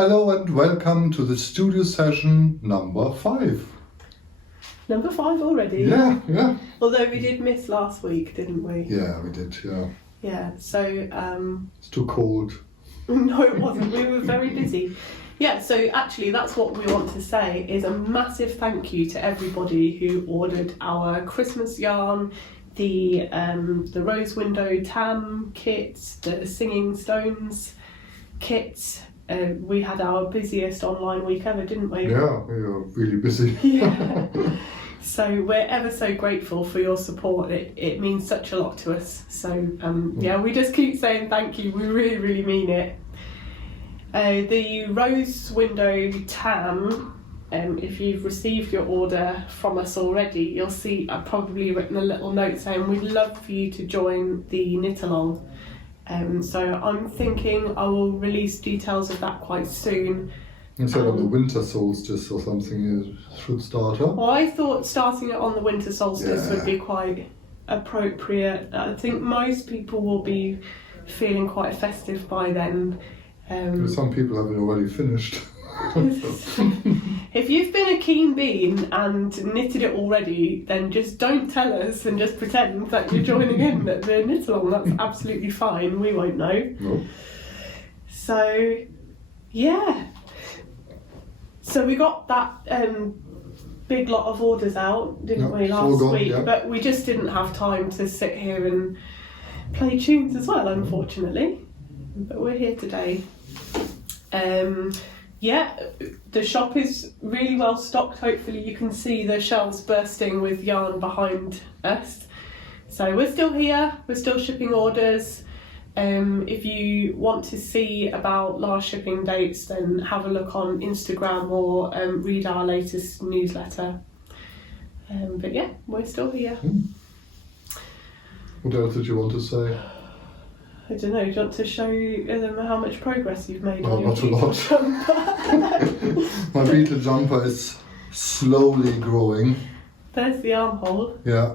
Hello and welcome to the studio session number 5. Number 5 already? Yeah. Although we did miss last week, didn't we? Yeah, we did, yeah. Yeah, so... It's too cold. No, it wasn't. We were very busy. Yeah, so actually that's what we want to say is a massive thank you to everybody who ordered our Christmas yarn, the rose window tam kits, the singing stones kits. We had our busiest online week ever, didn't we? Yeah, we were really busy. Yeah. So we're ever so grateful for your support. It means such a lot to us. So yeah, we just keep saying thank you. We really, really mean it. The rose window tam, if you've received your order from us already, you'll see I've probably written a little note saying we'd love for you to join the knit along. So I'm thinking I will release details of that quite soon. Instead of the winter solstice or something, you should start up. Well, I thought starting it on the winter solstice would be quite appropriate. I think most people will be feeling quite festive by then. Some people have it already finished. If you've been a keen bean and knitted it already, then just don't tell us and just pretend that you're joining in at the knit along. That's absolutely fine. We won't know. No. So, yeah. So we got that big lot of orders out, didn't we, last week? Yeah. But we just didn't have time to sit here and play tunes as well, unfortunately. But we're here today. Yeah, the shop is really well stocked. Hopefully you can see the shelves bursting with yarn behind us. So we're still here, we're still shipping orders. If you want to see about last shipping dates, then have a look on Instagram or read our latest newsletter. But yeah, we're still here. What else did you want to say? I don't know, do you want to show them how much progress you've made on your not a lot. jumper? My beetle jumper is slowly growing. There's the armhole. Yeah,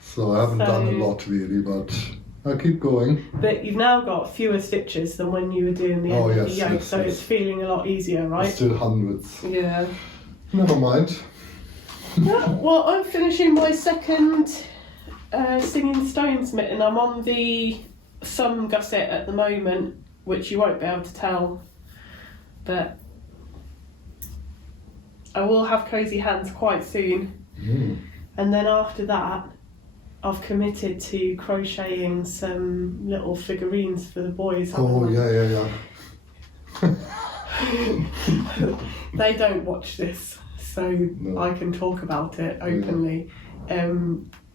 so I haven't done a lot really, but I keep going. But you've now got fewer stitches than when you were doing the end of the yoke, so it's feeling a lot easier, right? Still hundreds. Yeah. Never mind. Yeah, well, I'm finishing my second Singing Stones mitten. I'm on the Sun gusset at the moment, which you won't be able to tell, but I will have cosy hands quite soon. And then after that I've committed to crocheting some little figurines for the boys. Yeah. They don't watch this, so no. I can talk about it openly.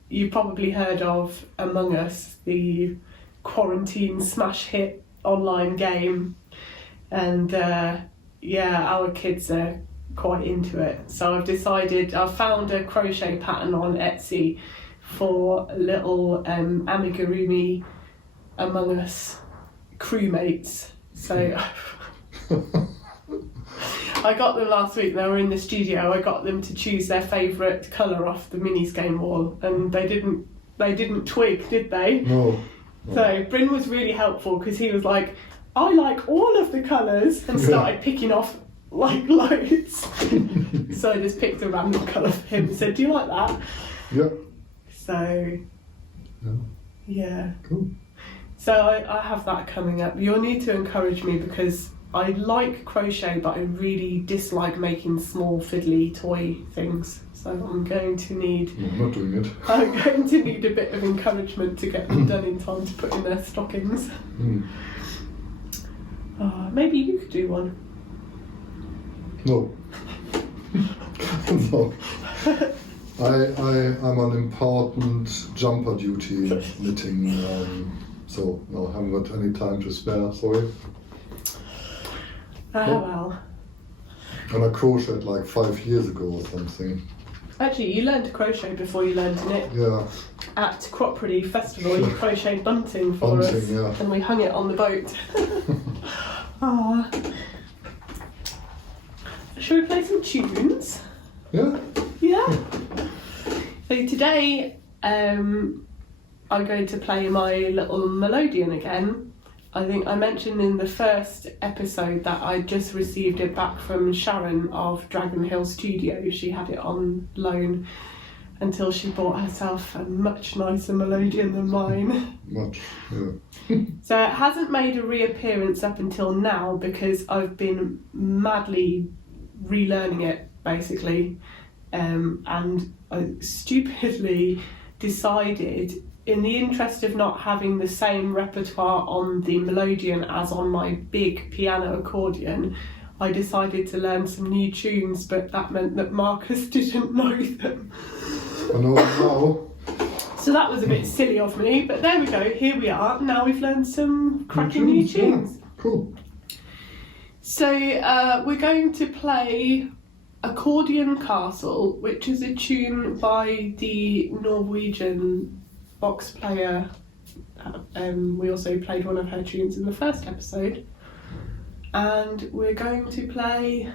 You probably heard of Among Us, the quarantine smash hit online game, and our kids are quite into it. So I've found a crochet pattern on Etsy for little amigurumi Among Us crewmates. So I got them last week. They were in the studio. I got them to choose their favourite colour off the mini skein wall, and they didn't twig, did they? No. So Bryn was really helpful because he was like, I like all of the colours, and started picking off like loads. So I just picked a random colour for him and said, do you like that? Yeah. So, yeah. Cool. So I have that coming up. You'll need to encourage me because I like crochet, but I really dislike making small fiddly toy things. So I'm going to need... I'm not doing it. I'm going to need a bit of encouragement to get them done in time to put in their stockings. Maybe you could do one. No. No. I'm on important jumper duty knitting, so no, I haven't got any time to spare, sorry. Well. And I crocheted like 5 years ago or something. Actually, you learned to crochet before you learned to knit. Yeah. At Cropredy Festival, you crocheted bunting for us, and we hung it on the boat. Shall we play some tunes? Yeah. Yeah. So today, I'm going to play my little melodeon again. I think I mentioned in the first episode that I just received it back from Sharon of Dragon Hill Studio. She had it on loan until she bought herself a much nicer melodeon than mine. Much, yeah. So it hasn't made a reappearance up until now because I've been madly relearning it, basically. And I stupidly decided, in the interest of not having the same repertoire on the melodeon as on my big piano accordion, I decided to learn some new tunes, but that meant that Marcus didn't know them. I know now. So that was a bit silly of me, but there we go, here we are. Now we've learned some cracking new tunes. Yeah. Cool. So we're going to play Accordion Castle, which is a tune by the Norwegian box player. We also played one of her tunes in the first episode. And we're going to play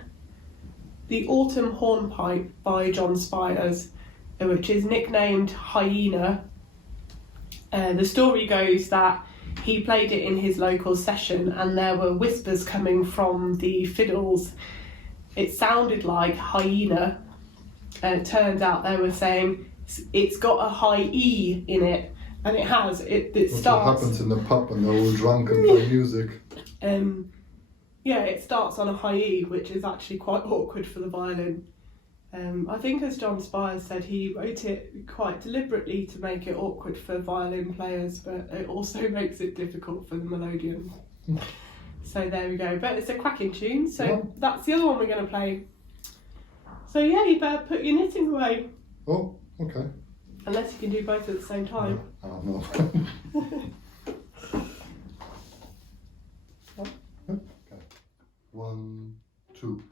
the Autumn Hornpipe by John Spiers, which is nicknamed Hyena. The story goes that he played it in his local session and there were whispers coming from the fiddles. It sounded like hyena. It turns out they were saying it's got a high E in it, and it has. It starts. What happens in the pub when they're all drunk and play music? Yeah, it starts on a high E, which is actually quite awkward for the violin. I think, as John Spiers said, he wrote it quite deliberately to make it awkward for violin players, but it also makes it difficult for the melodeon. So there we go. But it's a cracking tune, so that's the other one we're going to play. So yeah, you better put your knitting away. Oh, okay. Unless you can do both at the same time. No. Okay. 1, 2.